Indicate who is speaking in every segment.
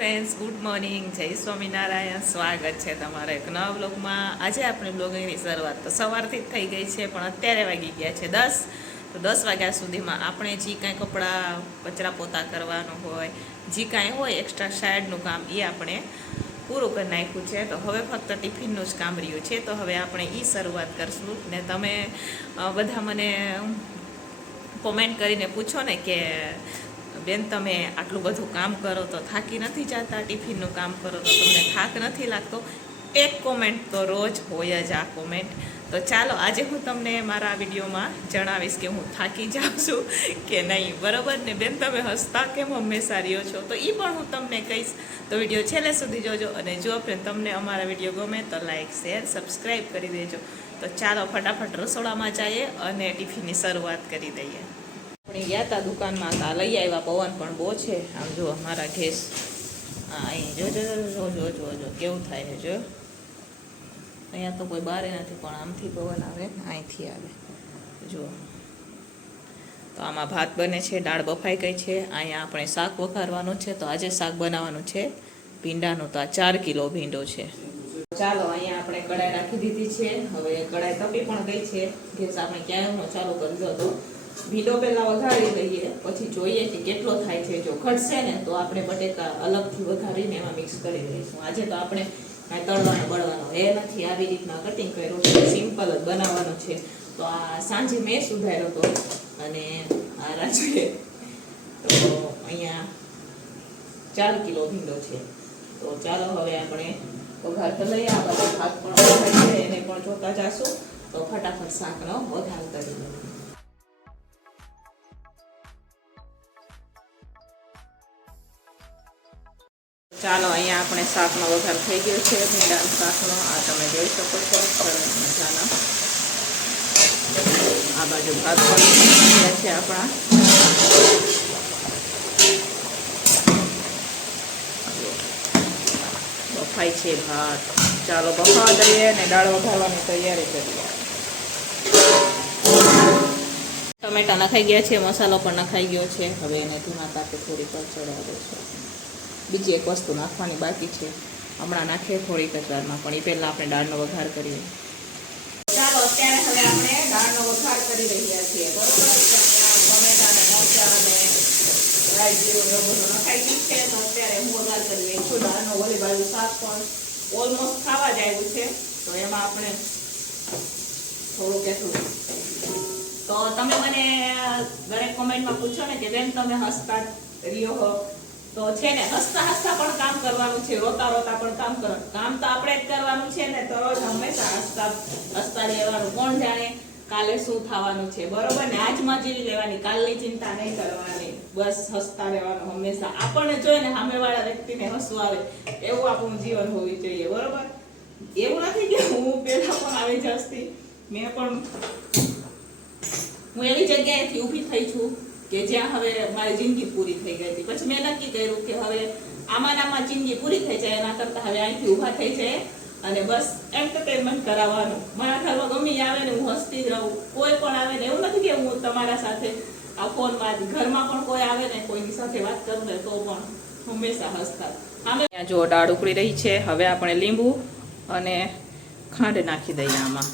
Speaker 1: Friends, good morning. જય સ્વામિનારાયણ. સ્વાગત છે તમારા એક નવા બ્લોગમાં આજે આપણે બ્લોગિંગની શરૂઆત તો સવારથી જ થઈ ગઈ છે, પણ અત્યારે વાગી ગયા છે દસ. તો દસ વાગ્યા સુધીમાં આપણે જે કાંઈ કપડાં કચરા પોતા કરવાનું હોય, જે કાંઈ હોય એક્સ્ટ્રા શાયડનું કામ, એ આપણે પૂરું કરી નાખ્યું છે. તો હવે ફક્ત ટિફિનનું જ કામ રહ્યું છે. તો હવે આપણે એ શરૂઆત કરશું. ને તમે બધા મને કોમેન્ટ કરીને પૂછો ને કે બેન, તમે આટલું બધું કામ કરો તો થાકી નથી જતા, ટિફિનનું કામ કરો તો તમને થાક નથી લાગતો? એક કોમેન્ટ તો રોજ હોય જ આ કોમેન્ટ તો ચાલો, આજે હું તમને મારા વિડીયોમાં જણાવીશ કે હું થાકી જાઉં છું કે નહીં. બરાબર ને બેન, તમે હસતા કેમ હંમેશા રહ્યો છો? તો એ પણ હું તમને કહીશ. તો વીડિયો છેલ્લે સુધી જોજો અને જો ફ્રેન્ડ તમને અમારા વીડિયો ગમે તો લાઈક શેર સબસ્ક્રાઈબ કરી દેજો. તો ચાલો, ફટાફટ રસોડામાં જઈએ અને ટિફિનની શરૂઆત કરી દઈએ. આપણે ગયા હતા દુકાનમાં હતા લઈ આવ્યા, પવન પણ બહુ છે. આમ જો મારા ઘેસ હા અહીં જો જો જો જો જો જો કેવું થાય છે, જો. અહીંયા તો કોઈ બારે નથી, પણ આમથી પવન આવે, અહીંથી આવે. જો. તો આમાં ભાત બને છે, દાળ બફાઈ ગઈ છે, અહીંયા આપણે શાક વઘારવાનું છે, તો આજે શાક બનાવવાનું છે. ભીંડાનું તો આ ચાર કિલો ભીંડો છે. ચાલો, અહીંયા આપણે કડાઈ રાખી દીધી છે. હવે કડાઈ તપી પણ ગઈ છે. ગેસ આપણે ક્યાંય ચાલુ કરી દો તો. ભીંડો પહેલાં વઘારી દઈએ પછી જોઈએ કે કેટલો થાય છે. જો ઘટશે ને, તો આપણે બટેકા અલગથી વઘારીને એમાં મિક્સ કરી દઈશું આજે તો આપણે કાંઈ તળવાનો બળવાનો એ નથી. આવી રીતના કટિંગ કર્યું સિમ્પલ જ બનાવવાનો છે. તો આ સાંજે મેં સુધાર્યો હતો અને આ રાજે તો અહીંયા ચાર કિલો ભીંડો છે. તો ચાલો હવે આપણે વઘાર તો લઈએ. આ બધા ભાગ પણ છે એને પણ જોતા જશું. તો ફટાફટ શાકનો વઘાર કરી લઈએ ચાલો, અહીંયા આપણે શાકનો વઘાર થઈ ગયો છે ભીંડા શાકનો. આ તમે જોઈ શકો છો, સરસ મજાના. આ બાજુ ભાત પણ છે આપણા. બફાઈ છે ભાત. ચાલો, બફાવા દઈએ અને દાળ વઘારવાની તૈયારી કરીએ. ટમેટા નખાઈ ગયા છે, મસાલો પણ નખાઈ ગયો છે. હવે એને ધીમા તાપે થોડીક પર ચડવા દઈશું. બીજી એક વસ્તુ નાખવાની બાકી છે. હમણાં નાખીએ થોડીક જ પણ એ પહેલાં આપણે દાળનો વઘાર કરીએ. ચાલો, અત્યારે હવે આપણે દાળનો વઘાર કરી રહ્યા છીએ છે દાળનો ઓલી બાજુ શાક પણ ઓલમોસ્ટ ખાવા જ છે. તો એમાં આપણે થોડું એટલું. તો તમે મને દરેક કોમેન્ટમાં પૂછો ને કે બેન, તમે હસતા રહ્યો હો. તો છે ને, હસતા હસતા પણ કામ કરવાનું છે, રોતા રોતા પણ કામ કરવાનું કામ તો આપણે જ કરવાનું છે ને, તો રોજ હંમેશા હસતા હસતા રહેવાનું. કોણ જાણે કાલે શું થવાનું છે, બરોબર ને? આજમાં જીવી લેવાની, કાલની ચિંતા નહીં કરવાની. બસ હસતા રહેવાનું હંમેશા. આપણને જોઈએ ને સામેવાળા વ્યક્તિને હસવું આવે, એવું આપણું જીવન હોવું જોઈએ, બરોબર? એવું નથી કે હું પહેલા પણ આવી જ હસતી. મેં પણ, હું એવી જગ્યાએથી ઊભી થઈ છું કે જ્યાં હવે મારી જિંદગી પૂરી થઈ ગઈ હતી. પછી મેં નક્કી કર્યું કે હવે આમાં જિંદગી પૂરી થઈ જાય, એના કરતાં હવે અહીંથી ઊભા થઈ જાય અને બસ એન્ટરટેનમેન્ટ કરાવવાનું. મારા ઘરમાં ગમી આવે ને હું હસતી જ રહું. કોઈ પણ આવે ને એવું નથી કે હું તમારા સાથે આ ફોનમાં ઘરમાં પણ કોઈ આવે ને કોઈની સાથે વાત કરું ને તો પણ હંમેશા હસતા. આમે જો દાળ ઉકળી રહી છે. હવે આપણે લીંબુ અને ખાંડ નાખી દઈએ આમાં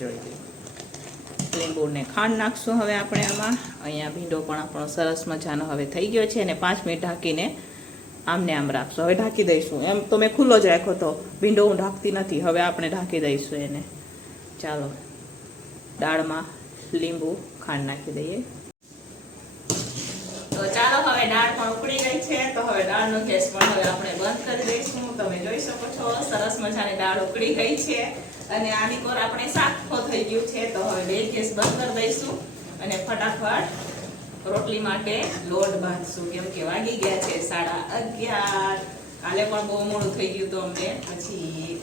Speaker 1: જોઈ લઈએ. લીંબુ ખાંડ નાખશું હવે આપણે આમાં. અહીંયા ભીંડો પણ આપણો સરસ મજાનો હવે થઈ ગયો છે અને પાંચ મિનિટ ઢાંકીને આમને આમ રાખશું. હવે ઢાંકી દઈશું. એમ તો મેં ખુલ્લો જ રાખ્યો તો. ભીંડો હું ઢાંકતી નથી. હવે આપણે ઢાંકી દઈશું એને. ચાલો. દાળમાં લીંબુ ખાંડ નાખી દઈએ. તો ચાલો હવે દાળ પણ ઉકળી ગઈ છે, તો હવે દાળનો ગેસ પણ હવે આપણે બંધ કરી દઈશું. તમે જોઈ શકો છો, સરસ મજાની દાળ ઉકળી ગઈ છે. અને આની કોર આપણે સાફો થઈ ગયું છે, તો હવે બે ગેસ બંધ કરી દઈશું. અને ફટાફટ રોટલી માટે લોટ બાંધશું, કેમ કે વાગી ગયા છે સાડા અગિયાર. કાલે પણ બહુ મોડું થઈ ગયું હતું અમને. પછી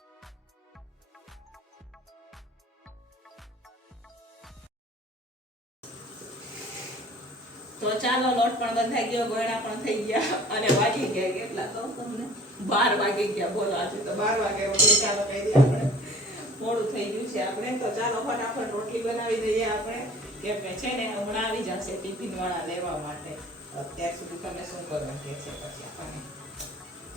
Speaker 1: તો ચાલો, લોટ પણ બંધાઈ ગયો ગોયણા પણ થઈ ગયા અને વાગી ગયા કેટલા? તો તમને બાર વાગી ગયા. બોલો, આજે તો બાર વાગે ચાલો કહી દઈએ આપણે. મોડું થઈ ગયું છે આપણે. તો ચાલો, ફટાફટ રોટલી બનાવી દઈએ આપણે. કે છે ને, હમણાં આવી જશે ટિફિન વાળા લેવા માટે. અત્યાર સુધી તમે શું કરવા કે છે પછી આપણને?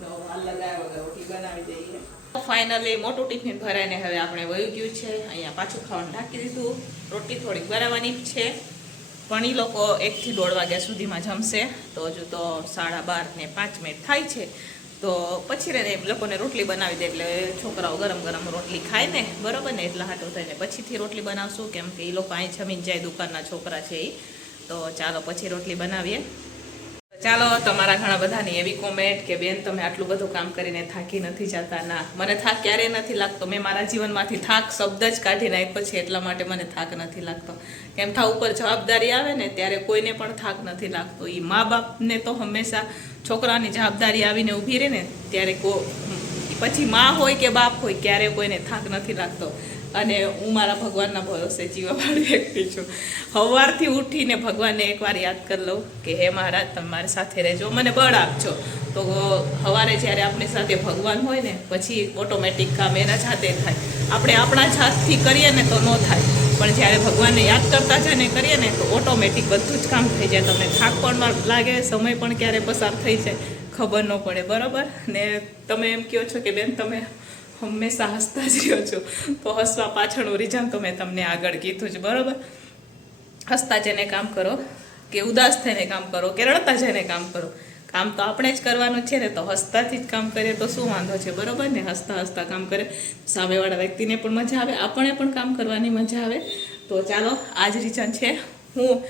Speaker 1: તો હાલ લગાવ્યા રોટલી બનાવી દઈએ. ફાઇનલી મોટું ટિફિન ભરાઈને હવે આપણે વયું ગયું છે. અહીંયા પાછું ખાવાનું ઢાંકી દીધું. રોટલી થોડીક બનાવવાની છે. પણ એ લોકો એકથી દોઢ વાગ્યા સુધીમાં જમશે. તો હજુ તો સાડા બાર ને પાંચ મિનિટ થાય છે. તો પછી એ લોકોને રોટલી બનાવી દે એટલે છોકરાઓ ગરમ ગરમ રોટલી ખાય ને, બરોબર ને? એટલા હાટો થઈને પછીથી રોટલી બનાવશું. કેમ કે એ લોકો અહીં જમીન જાય દુકાનના છોકરા છે એ તો ચાલો પછી રોટલી બનાવીએ. ચાલો, તમારા ઘણા બધાની એવી કોમેન્ટ કે, બેન, તમે આટલું બધું કામ કરીને થાકી નથી જતા. ના, મને થાક ક્યારેય નથી લાગતો. મેં મારા જીવનમાંથી થાક શબ્દ જ કાઢી નાખ્યો છે, એટલા માટે મને થાક નથી લાગતો. કેમ થા ઉપર જવાબદારી આવે ને, ત્યારે કોઈને પણ થાક નથી લાગતો. એ મા બાપને તો હંમેશા છોકરાની જવાબદારી આવીને ઊભી રહે ને, ત્યારે કો, પછી મા હોય કે બાપ હોય ક્યારે કોઈને થાક નથી લાગતો. અને હું મારા ભગવાનના ભરોસે જીવાવાળી વ્યક્તિ છું. સવારથી ઉઠીને ભગવાનને એકવાર યાદ કરી લઉં કે, હે મહારાજ, તમે મારી સાથે રહેજો. મને બળ આપજો. તો સવારે જ્યારે આપણી સાથે ભગવાન હોય ને, પછી ઓટોમેટિક કામ એના જાતે થાય. આપણે આપણા જાતથી કરીએ ને તો ન થાય. પણ જ્યારે ભગવાનને યાદ કરતા જઈને કરીએ ને, તો ઓટોમેટિક બધું જ કામ થઈ જાય. તમને થાક પણ લાગે, સમય પણ ક્યારે પસાર થઈ જાય. ખબર ન પડે. બરાબર? ને તમે એમ કહો છો કે, બેન, તમે હંમેશા હસતા જ રહ્યો છો. તો હસવા પાછળનું રીઝન તો મેં તમને આગળ કીધું જ, બરાબર? હસતા જઈને કામ કરો કે ઉદાસ થઈને કામ કરો કે રડતા જઈને કામ કરો. કામ તો આપણે જ કરવાનું છે ને, તો હસતાથી જ કામ કરીએ તો શું વાંધો છે? બરાબર ને? હસતા હસતા કામ કરે. સામેવાળા વ્યક્તિને પણ મજા આવે આપણે પણ કામ કરવાની મજા આવે. તો ચાલો આ જ રીઝન છે. હું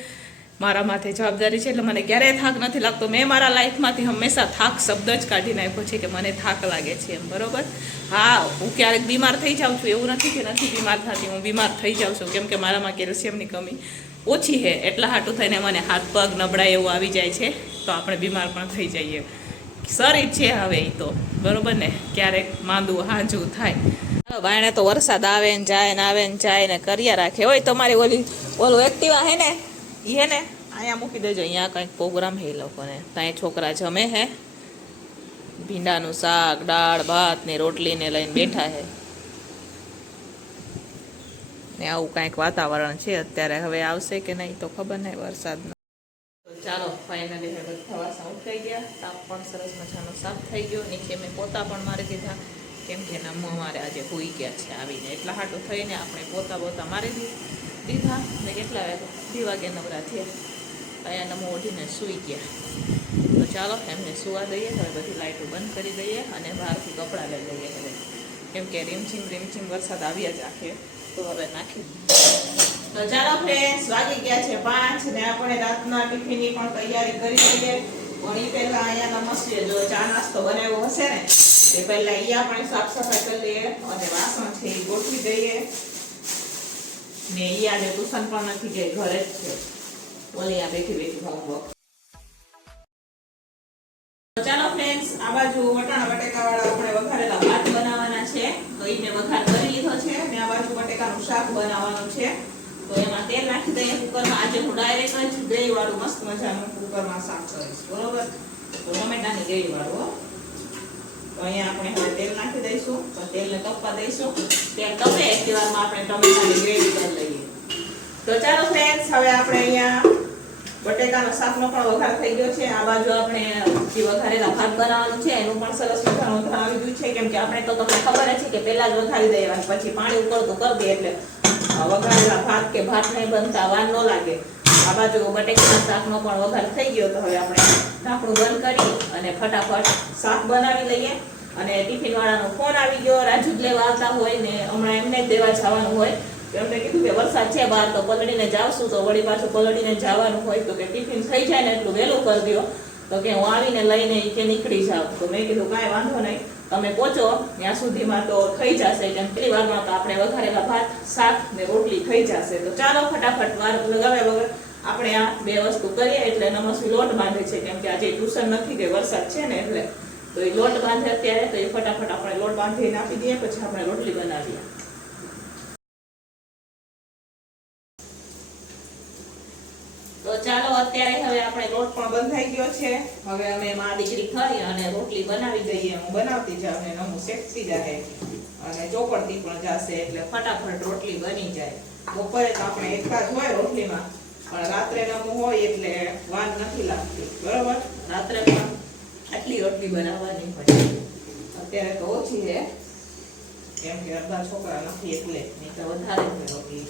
Speaker 1: મારા માથે જવાબદારી છે એટલે મને ક્યારેય થાક નથી લાગતો. મેં મારા લાઈફમાંથી હંમેશા થાક શબ્દ જ કાઢી નાખ્યો છે કે મને થાક લાગે છે એમ, બરોબર? હા, હું ક્યારેક બીમાર થઈ જાઉં છું, એવું નથી કે નથી બીમાર થતી, હું બીમાર થઈ જાઉં છું, કેમ કે મારામાં કેલ્શિયમની કમી ઓછી છે, એટલા હાટું થઈને મને હાથ પગ નબળાય એવું આવી જાય છે, તો આપણે બીમાર પણ થઈ જઈએ. શરીર છે હવે એ તો, બરોબર ને? ક્યારેક માંદું હાંજું થાય. બાયણે તો વરસાદ આવે ને જાય ને આવે ને જાય ને કર્યા રાખે. હોય તમારી ઓલી, ઓલું એક્ટિવા હે ને? હે ને? અહીંયા મૂકી દેજો, અહીંયા કંઈક પ્રોગ્રામ હે એ લોકોને. ત્યાં છોકરા જમે હે. ભીંડાનું શાક, દાળ, ભાત ને રોટલી ને લઈને બેઠા હે. ને આવું કાંઈક વાતાવરણ છે અત્યારે. હવે આવશે કે નહીં તો ખબર નહીં, વરસાદનો. ચાલો ફાઇનલી હવે બધા વાસણ ઉઠાઈ ગયા. તાપ પણ સરસ મજાનો સાફ થઈ ગયો. નીચે મેં પોતા પણ મારી દીધા. કેમ કે એના મોં મારે આજે હોઈ ગયા છે આવીને. એટલા હાટું થઈને આપણે પોતા પોતા મારી દીધા. ને કેટલા વાગે અઢી વાગે નવરા થયા. અહીંયા નમો ઓઢીને સૂઈ ગયા. તો ચાલો એમને સુવા દઈએ, હવે બધી લાઇટો બંધ કરી દઈએ અને બહારથી કપડાં લઈ લઈએ હવે કેમ કે રીમઝીમ રીમઝીમ વરસાદ આવ્યા જ આખે. તો હવે નાખી તો ચાલો ફ્રેન્ડ્સ વાગી ગયા છે પાંચ ને આપણે રાતના ટિફિનની પણ તૈયારી કરી લઈએ. પણ એ પહેલા અહીંયા નમસ્તે જો ચા નાસ્તો બનાવ્યો હશે ને, એ પહેલાં અહીંયા આપણે સાફ સફાઈ કરી લઈએ અને વાસણ છે એ ગોઠવી દઈએ. ને એ આજે ટ્યુશન પણ નથી ગઈ, ઘરે જ છે. ઓલી આ બેઠી બેઠી હોમવર્ક ચાલો ફ્રેન્ડ્સ આ બાજુ વટાણા બટેકા વાળા આપણે વઘારેલા ભાત બનાવવાના છે. તો એને વઘાર કરી લીધો છે ને આ બાજુ બટેકાનું શાક બનાવવાનું છે. તો એમાં તેલ નાખી દઈએ કુકરમાં. આજે હું ડાયરેક્ટ જ ગ્રેવી વાળું મસ્ત મજાનું કુકરમાં શાક કરીશ. બરોબર? તો ટમેટાની ગ્રેવી વાળું. તો અહીંયા આપણે ચાલો ફ્રેન્ડ્સ હવે આપણે અહીંયા બટેકાનો શાકનો પણ વઘાર થઈ ગયો છે. આ બાજુ આપણે જે વઘારેલા ભાત બનાવવાનું છે, એનું પણ સરસ મજાનું વઘાર આવી ગયું છે. કેમ કે આપણે તો તમને ખબર છે કે પહેલા જ વઘારી દઈએ, પછી પાણી ઉકળતું કરી દે એટલે વઘારેલા ભાત કે ભાત નહીં બનતા, વાર ન લાગે. આ બાજુ બટેકાના શાકનો પણ વઘાર થઈ ગયો તો હવે આપણે ઢાંકણું બંધ કરી અને ફટાફટ શાક બનાવી લઈએ. અને ટિફિન વાળાનો ફોન આવી ગયો, રાજુ જ લેવા આવતા હોય ને હમણાં એમને જ દેવા જવાનું હોય. એમને કીધું કે વરસાદ છે બહાર, તો પલળીને જાવશું. તો વળી પાછું પલળીને જવાનું હોય તો કે ટિફિન થઈ જાય ને એટલું વહેલું કરી દો. તો કે હું આવીને લઈને કે નીકળી જાઉં. તો મેં કીધું, કાંઈ વાંધો નહીં. તમે પહોંચો ત્યાં સુધીમાં તો થઈ જશે કેમ પેલી વારમાં તો આપણે વઘારેલા ભાત, શાક ને રોટલી થઈ જશે. તો ચાલો ફટાફટ વાર લગાવ્યા વગર આપણે આ બે વસ્તુ કરીએ એટલે નમસ્વી લોટ બાંધે છે, કેમ કે આજે ટ્યુશન નથી કે વરસાદ છે ને એટલે. તો એ લોટ બાંધે અત્યારે, તો એ ફટાફટ આપણે લોટ બાંધીને આપી દઈએ, પછી આપણે રોટલી બનાવીએ. તો ચાલો, અત્યારે હવે આપણે લોટ પણ બંધાઈ ગયો છે. હવે અમે મા દીકરી ખાઈ અને રોટલી બનાવી દઈએ. હું બનાવતી જાઉં ને નમું શેકતી જાય. અને ચોપડતી પણ જાશે એટલે ફટાફટ રોટલી બની જાય. બપોરે તો આપણે એકતા જ હોય રોટલીમાં. પણ રાત્રે નમું હોય એટલે વાન નથી લાગતી. બરોબર? રાત્રે પણ આટલી રોટલી બનાવવાની હોય. અત્યારે તો ઓછી છે. કેમ કે અડધા છોકરા નથી એટલે. નહીં તો વધારે રોટલી.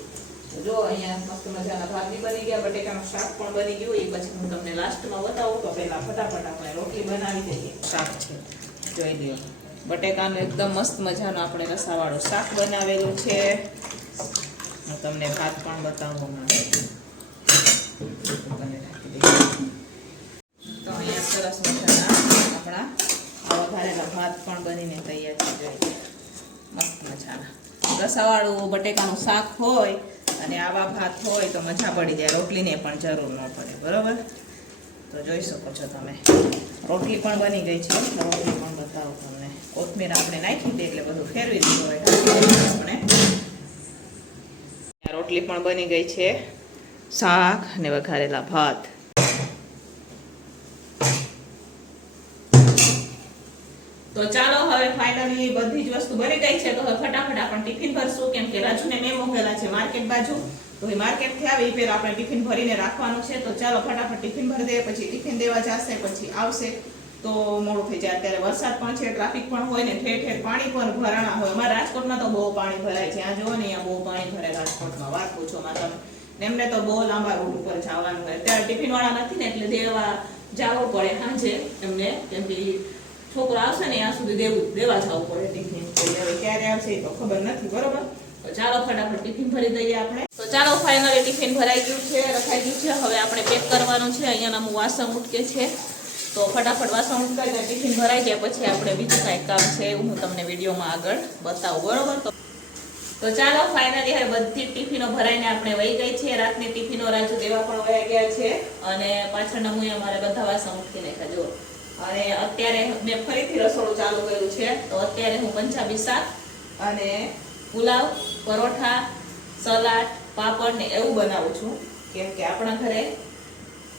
Speaker 1: જો અહીંયા મસ્ત મજાના બી બની ગયા, બટેકાનું શાક પણ બની ગયું. એ પછી હું તમને લાસ્ટમાં બતાવું તો પહેલાં ફટાફટ આપણે રોટલી બનાવી દઈએ. શાક છે. જોઈ લ્યો. બટેકાનું એકદમ મસ્ત મજાનું આપણે રસાવાળું શાક બનાવેલું છે. હું તમને ભાત પણ બતાવું હમણાં. તો અહીંયા સરસ મજાના આપણા આ ભાત પણ બનીને તૈયાર થઈ મસ્ત મજાના રસાવાળું બટેકાનું શાક હોય અને આવા ભાત હોય તો મજા પડી જાય રોટલીને પણ જરૂર ન પડે બરોબર તો જોઈ શકો છો તમે રોટલી પણ બની ગઈ છે રોટલી પણ બતાવું તમને કોથમીર આપણે નાખી દે એટલે બધું ફેરવી દીધું હોય આપણે રોટલી પણ બની ગઈ છે. શાક અને વઘારેલા ભાત. તો ચાલો હવે ફાઇનલી બધી જ વસ્તુ બની ગઈ છે. તો હવે ફટાફટ આપણે ટિફિન ભરશું. કેમ કે રાજુને મેં મોકલેલા છે માર્કેટ બાજુ. તો એ માર્કેટથી આવે એ પહેલાં આપણે ટિફિન ભરીને રાખવાનું છે. તો ચાલો ફટાફટ ટિફિન ભરી દઈએ, પછી ટિફિન દેવા જશે, પછી આવશે. તો મોડું થઈ જાય અત્યારે વરસાદ પણ છે ટ્રાફિક પણ હોય ને, ઠેર ઠેર પાણી પણ ભરાણા હોય. અમારા રાજકોટમાં તો બહુ પાણી ભરાય છે. આ જુઓ ને, અહીંયા બહુ પાણી ભરાય રાજકોટમાં. વાત પૂછો માં તમે એમને તો બહુ લાંબા રૂટ ઉપર જવાનું હોય. અત્યારે ટિફિન વાળા નથી ને એટલે દેવા જવું પડે સાંજે. એમને કેમ કે છોકરો આવશે ને ત્યાં સુધી દેવું દેવા જવું પડે ટિફિન હવે ક્યારે આવશે તો ખબર નથી, બરોબર? તો ચાલો ફટાફટ ટિફિન ભરી દઈએ આપણે. તો ચાલો ફાઇનલી ટિફિન ભરાઈ ગયું છે, રખાઈ ગયું છે. હવે આપણે પેક કરવાનું છે. અહીંયાના હું વાસણ ઉટકે છે. તો ફટાફટ વાસણ ઉટકાઈને ટિફિન ભરાઈ ગયા પછી આપણે બીજું કાંઈ કામ છે એવું હું તમને વિડીયોમાં આગળ બતાવું, બરોબર? તો તો ચાલો ફાઇનલી હવે બધી ટિફિનો ભરાઈને આપણે વહી ગઈ છે રાતની ટિફિનો રાજુ દેવા પણ વહી ગયા છે. અને પાછળના મુએ અમારે બધા વાસણ ઉઠીને નાખ્યા અને અત્યારે મેં ફરીથી રસોડું ચાલુ કર્યું છે. તો અત્યારે હું પંજાબી શાક અને પુલાવ, પરોઠા, સલાડ, પાપડ ને એવું બનાવું છું. કેમ કે આપણા ઘરે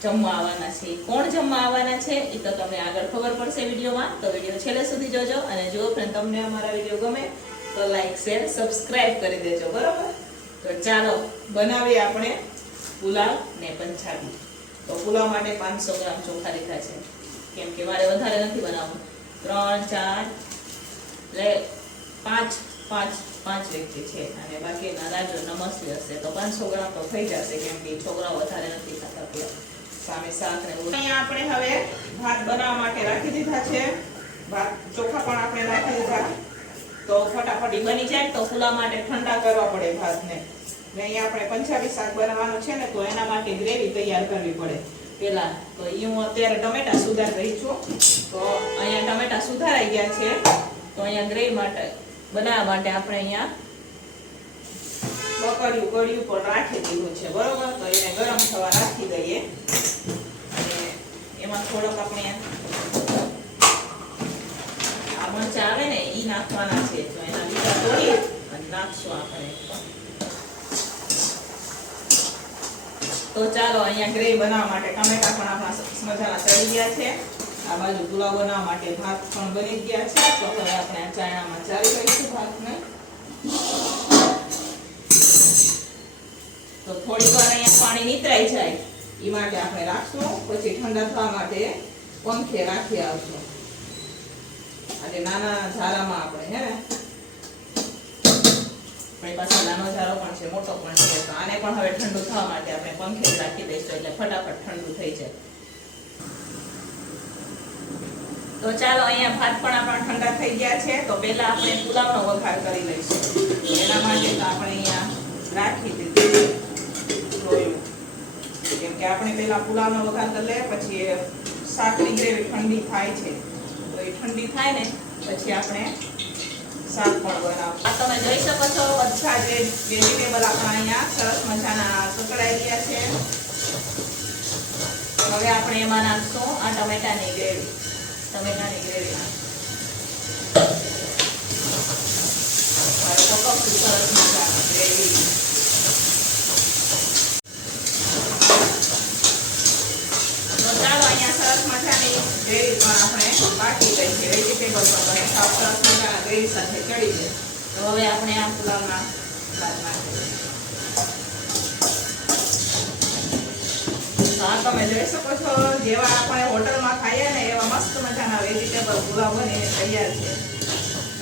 Speaker 1: જમવા આવવાના છે. કોણ જમવા આવવાના છે એ તો તમને આગળ ખબર પડશે વિડીયોમાં. તો વીડિયો છેલ્લે સુધી જોજો અને જો તમને અમારા વીડિયો ગમે તો લાઈક શેર સબસ્ક્રાઇબ કરી દેજો, બરાબર? તો ચાલો, બનાવીએ આપણે પુલાવ ને પંજાબી તો પુલાવ માટે પાંચસો ગ્રામ ચોખા લીધા છે. કેમ કે મારે વધારે નથી બનાવવું. ત્રણ, ચાર, એટલે પાંચ પાંચ પાંચ વ્યક્તિ છે. અને બાકીના રાજુ નમસ્તી હશે. તો પાંચસો ગ્રામ તો થઈ જશે, કેમ કે છોકરાઓ વધારે નથી ખાતા એટલે સામે શાક ને અહીંયા આપણે હવે ભાત બનાવવા માટે રાખી દીધા છે. ભાત ચોખા પણ આપણે રાખી દીધા. તો ફટાફટ બની જાય તો ફૂલા માટે ઠંડા કરવા પડે ભાતને. ને અહીંયા આપણે પંજાબી શાક બનાવવાનું છે ને, તો એના માટે ગ્રેવી તૈયાર કરવી પડે. પેલા તો હું અત્યારે ટમેટા સુધાર રહી છું. તો અહીંયા ટમેટા સુધારાઈ ગયા છે. તો અહીંયા ગ્રેવી માટે, બનાવવા માટે આપણે અહીંયા બકડ્યું ગળ્યું પણ રાખી દીધું છે, બરોબર? તો એને ગરમ થવા રાખી દઈએ. એમાં થોડોક આપણે મરચાં આવે ને એ નાખવાના છે. તો એના લીધા તોડી અને નાખશું આપણે. તો ચાલો, અહીંયા ગ્રેવી બનાવવા માટે ટમેટા પણ આપણા મજાના ચડી ગયા છે. આ બાજુ પુલાવ બનાવવા માટે ભાત પણ બની ગયા છે. તો હવે આપણે આ ચાયણામાં ચાલી લઈશું ભાતને. તો થોડીક વાર અહીંયા પાણી નીતરાઈ જાય. એ માટે આપણે રાખશું. પછી ઠંડા થવા માટે પંખે રાખી આવશું. આજે નાના ઝારામાં આપણે, હે આપણી નાનો ઝારો પણ છે, મોટો પણ છે, તો આને પણ હવે ઠંડુ થવા માટે આપણે પંખે રાખી દઈશું, એટલે ફટાફટ ઠંડુ થઈ જાય. તો ચાલો, અહીંયા ભાત પણ આપણા ઠંડા થઈ ગયા છે, તો પહેલા આપણે પુલાવનો વઘાર કરી લઈશું. એના માટે તો આપણે અહીંયા રાખી દીધું. કેમ કે આપણે પહેલા પુલાવનો વઘાર કરી લઈએ, પછી શાકની ગ્રેવી ઠંડી થાય છે. ઠંડી થાય ને, પછી આપણે શાક પણ બનાવ આ તમે જોઈ શકો છો, બધા જે વેજીટેબલ આપણા અહીંયા સરસ મજાના સુકડાઈ ગયા છે. હવે આપણે એમાં નાખશું આ ટમેટાની ગ્રેવી. ટમેટાની ગ્રેવી નાખશું. સરસ મજાની ગ્રેવી વેજીટેબલ પણ બને. સાવ સરસ મજાના ગ્રેવી સાથે ચડી જાય. તો હવે આપણે આ પુલાવના ભાત નાખીએ તમે જોઈ શકો છો, જેવા આપણે હોટલમાં ખાઈએ ને એવા મસ્ત મજાના વેજીટેબલ પુલાવ બનીને તૈયાર છે.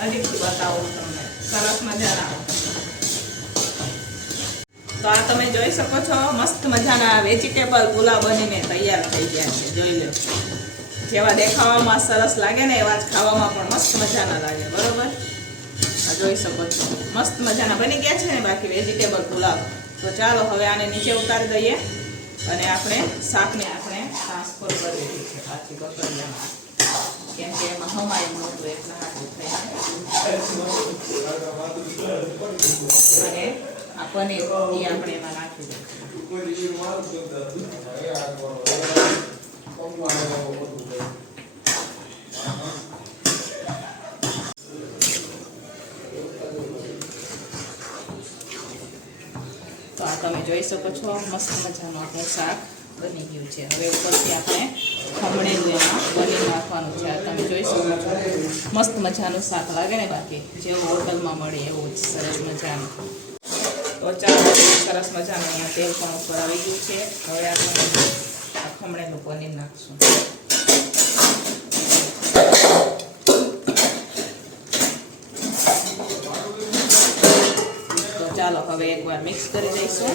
Speaker 1: નજીકથી બતાવું તમને. સરસ મજાના. તો આ તમે જોઈ શકો છો, મસ્ત મજાના વેજીટેબલ પુલાવ બનીને તૈયાર થઈ ગયા છે. જોઈ લો. જેવા દેખાવામાં સરસ લાગે ને એવા જ ખાવામાં પણ મસ્ત મજાના લાગે બરોબર? આ જોઈ શકો છો. મસ્ત મજાના બની ગયા છે ને બાકી વેજીટેબલ પુલાવ. તો ચાલો હવે આને નીચે ઉતારી દઈએ અને આપણે શાકને આપણે ટ્રાન્સફર કરી દીધી છે પાછી કકડિયામાં કેમ કે એમાં હમાય નહોતું એટલા હાટું થઈ અને આ પનીર એ આપણે એમાં નાખી દઈશું તો આ તમે જોઈ શકો છો, મસ્ત મજાનું આપણું શાક બની ગયું છે. હવે ઉપરથી આપણે ખમણેલું એમાં બની નાખવાનું છે. તમે જોઈ શકો છો, મસ્ત મજાનું શાક લાગે ને બાકી. જેવું હોટલમાં મળે એવું જ સરસ મજાનું. તો ચાલો, સરસ મજાનું અહીંયા તેલ પણ ઉપર આવી ગયું છે. હવે આપણે ખમણેલું પનીર નાખશું. તો ચાલો હવે એકવાર મિક્સ કરી દઈશું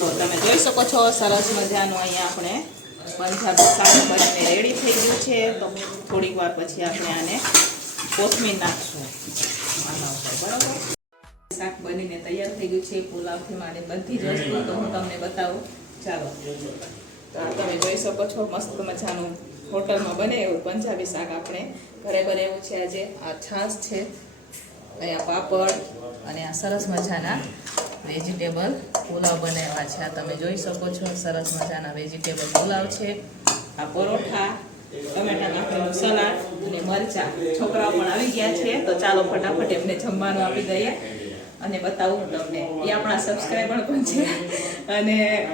Speaker 1: તો તમે જોઈ શકો છો, સરસ મજાનું અહીંયા આપણે પંજાબી શાક બનીને રેડી થઈ ગયું છે. તો થોડીક વાર પછી આપણે આને કોથમીર નાખશું. આના ઉપર, બરાબર? શાક બનીને તૈયાર થઈ ગયું છે, પુલાવથી માંડી બધી જ વસ્તુ તો હું તમને બતાવું. ચાલો. તો આ તમે જોઈ શકો છો, મસ્ત મજાનું હોટલમાં બને એવું પંજાબી શાક આપણે. ઘરે બને એવું છે આજે. આ છાશ છે, અહીંયા પાપડ અને આ સરસ મજાના વેજીટેબલ પુલાવ બનાવ્યા છે. આ તમે જોઈ શકો છો, સરસ મજાના વેજીટેબલ પુલાવ છે. આ પરોઠા, ટમેટા નાખેલું સલાડ અને મરચા. છોકરાઓ પણ આવી ગયા છે, તો ચાલો ફટાફટ એમને જમવાનું આપી દઈએ. અને બતાવું તમને. એ આપણા સબસ્ક્રાઈબર પણ છે. અને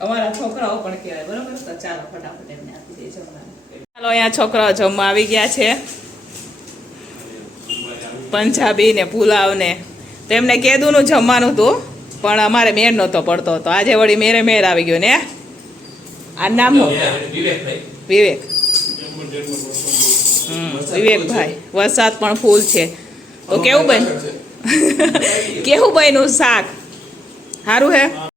Speaker 1: અમારા છોકરાઓ પણ કહેવાય. બરોબર? તો ચાલો ફટાફટ એમને આપી દઈએ જમવાનું. ચાલો, અહીંયા છોકરાઓ જમવા આવી ગયા છે. પંજાબી ને પુલાવ ને. તો એમને કેદુનું જમવાનું હતું, પણ અમારે મેર નહોતો પડતો હતો. આજે વળી મેરે મેર આવી ગયો ને. આ નામ વિવેક. વિવેકભાઈ. વરસાદ પણ ફૂલ છે. તો કેવું બન કેવું બન્યું શાક? સારું હે?